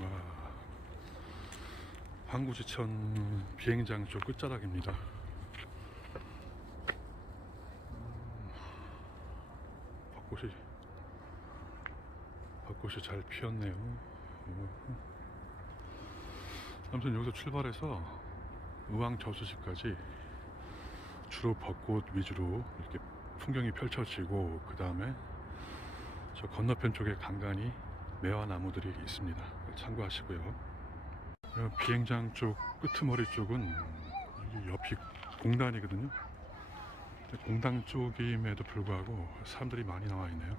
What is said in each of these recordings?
와, 항구지천 비행장 쪽 끝자락입니다. 음, 벚꽃이 벚꽃이 잘 피었네요. 음. 아무튼 여기서 출발해서 의왕 저수지까지 주로 벚꽃 위주로 이렇게 풍경이 펼쳐지고 그 다음에 저 건너편 쪽에 간간히 매화 나무들이 있습니다. 참고하시고요. 여 비행장 쪽 끄트머리 쪽은 이 옆이 공단이거든요. 공단 쪽임에도 불구하고 사람들이 많이 나와 있네요.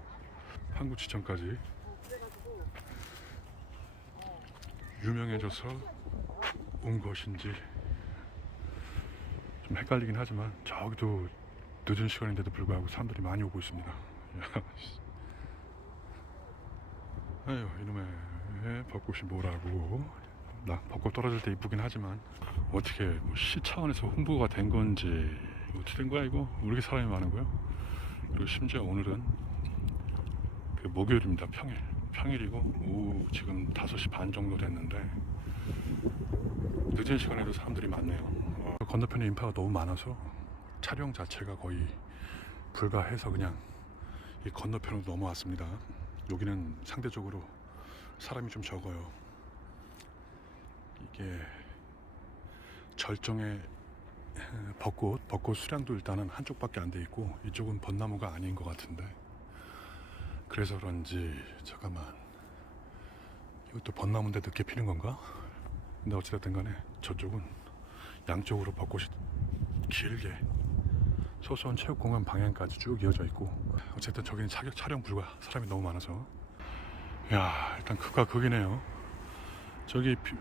항구지천까지 유명해져서 온 것인지 좀 헷갈리긴 하지만 저기도 늦은 시간인데도 불구하고 사람들이 많이 오고 있습니다. 아유 이놈의 벚꽃이 뭐라고. 나 벚꽃 떨어질 때 이쁘긴 하지만 어떻게 뭐 시 차원에서 홍보가 된 건지 어떻게 된 거야 이거? 왜 이렇게 사람이 많은 거야? 그리고 심지어 오늘은 그 목요일입니다 평일. 평일이고 오후 지금 5시 반 정도 됐는데 늦은 시간에도 사람들이 많네요. 어, 건너편에 인파가 너무 많아서 촬영 자체가 거의 불가해서 그냥 이 건너편으로 넘어왔습니다. 여기는 상대적으로 사람이 좀 적어요. 이게 절정의 벚꽃, 벚꽃 수량도 일단은 한쪽밖에 안 돼 있고 이쪽은 벚나무가 아닌 것 같은데 그래서 그런지 잠깐만 이것도 벚나무인데 늦게 피는 건가? 근데 어찌됐든 간에 저쪽은 양쪽으로 벚꽃이 길게 소소한 체육공원 방향까지 쭉 이어져 있고 어쨌든 저기는 차격 촬영 불가 사람이 너무 많아서 야 일단 극과 극이네요. 저기 비-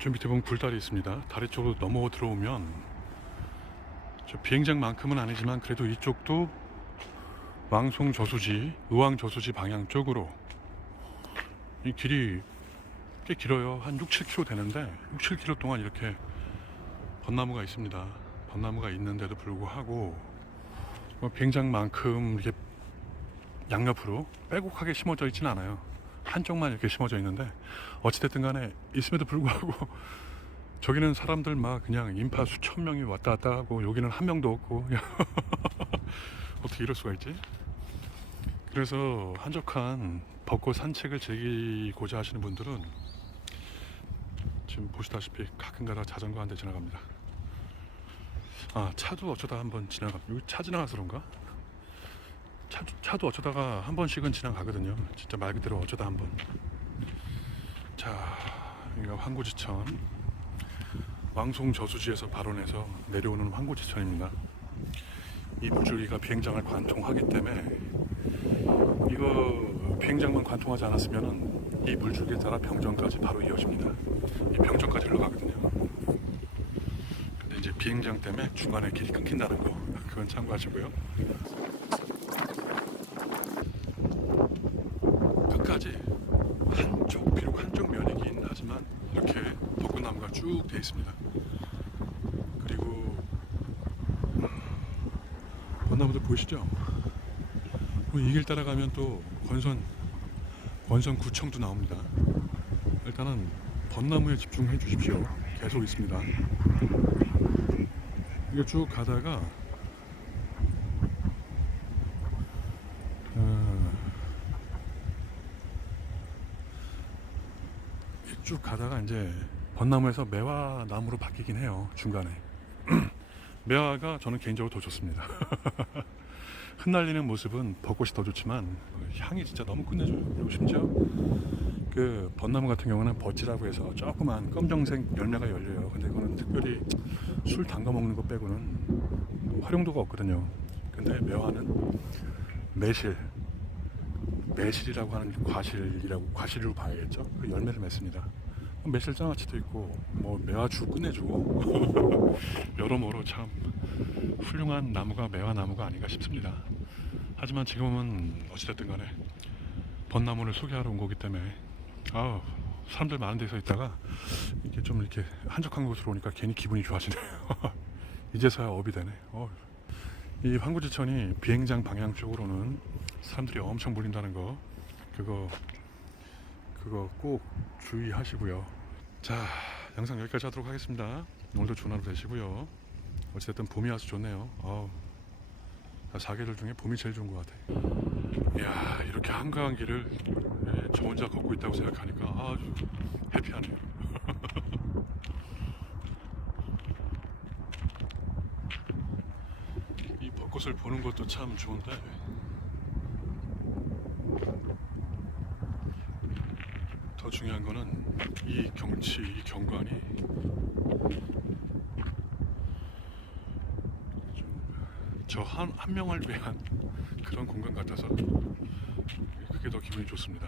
저 밑에 보면 굴다리 있습니다. 다리 쪽으로 넘어 들어오면 저 비행장만큼은 아니지만 그래도 이쪽도 왕송 저수지 의왕 저수지 방향 쪽으로. 이 길이 꽤 길어요. 한 6, 7km 되는데 6, 7km 동안 이렇게 벚나무가 있습니다. 벚나무가 있는데도 불구하고 뭐 비행장만큼 이렇게 양옆으로 빼곡하게 심어져 있지는 않아요. 한쪽만 이렇게 심어져 있는데 어찌됐든 간에 있음에도 불구하고 저기는 사람들 막 그냥 인파 수천 명이 왔다 갔다 하고 여기는 한 명도 없고 어떻게 이럴 수가 있지? 그래서 한적한 벚꽃 산책을 즐기고자 하시는 분들은 지금 보시다시피 가끔가다 자전거 한 대 지나갑니다. 아 차도 어쩌다 한번 지나가 여기 차 지나가서 그런가? 차, 차도 어쩌다가 한 번씩은 지나가거든요. 진짜 말 그대로 어쩌다 한 번. 자 여기가 황구지천. 왕송 저수지에서 발원해서 내려오는 황구지천입니다. 이 물줄기가 비행장을 관통하기 때문에 이거 비행장만 관통하지 않았으면 이 물줄기에 따라 병정까지 바로 이어집니다. 이 병정까지 흘러가거든요. 근데 이제 비행장 때문에 중간에 길이 끊긴다는 거 그건 참고하시고요. 끝까지 한쪽 비록 한쪽 면이긴 하지만 이렇게 벚꽃나무가 쭉 돼 있습니다. 그리고 음, 벚나무들 보이시죠? 뭐이길 따라가면 또 권선 권선 구청도 나옵니다. 일단은 벚나무에 집중해 주십시오. 계속 있습니다. 이거 쭉 가다가 어, 쭉 가다가 이제 벚나무에서 매화 나무로 바뀌긴 해요 중간에 매화가 저는 개인적으로 더 좋습니다 흩날리는 모습은 벚꽃이 더 좋지만 향이 진짜 너무 끝내줘요 그리고 심지어 그 벚나무 같은 경우는 벚지라고 해서 조그만 검정색 열매가 열려요. 근데 이거는 특별히 술 담가 먹는 것 빼고는 뭐 활용도가 없거든요. 근데 매화는 매실 매실이라고 하는 과실이라고 과실로 봐야겠죠? 그 열매를 맺습니다. 매실 장아찌도 있고 뭐 매화주 끝내주고. 여러모로 참 훌륭한 나무가 매화나무가 아닌가 싶습니다 하지만 지금은 어찌됐든 간에 벚나무를 소개하러 온 거기 때문에 아우 사람들 많은 데서 있다가 이렇게 좀 이렇게 한적한 곳으로 오니까 괜히 기분이 좋아지네요 이제서야 업이 되네 어. 이 황구지천이 비행장 방향 쪽으로는 사람들이 엄청 몰린다는 거 그거 그거 꼭 주의하시고요. 자, 영상 여기까지 하도록 하겠습니다. 오늘도 좋은 하루 되시고요. 어쨌든 봄이 와서 좋네요. 어우, 나 사계절 중에 봄이 제일 좋은 것 같아. 이야, 이렇게 한가한 길을 예, 저 혼자 걷고 있다고 생각하니까 아주 해피하네요. 이 벚꽃을 보는 것도 참 좋은데 더 중요한 거는 이 경치, 이 경관이 저한 한 명을 위한 그런 공간 같아서 그게 더 기분이 좋습니다.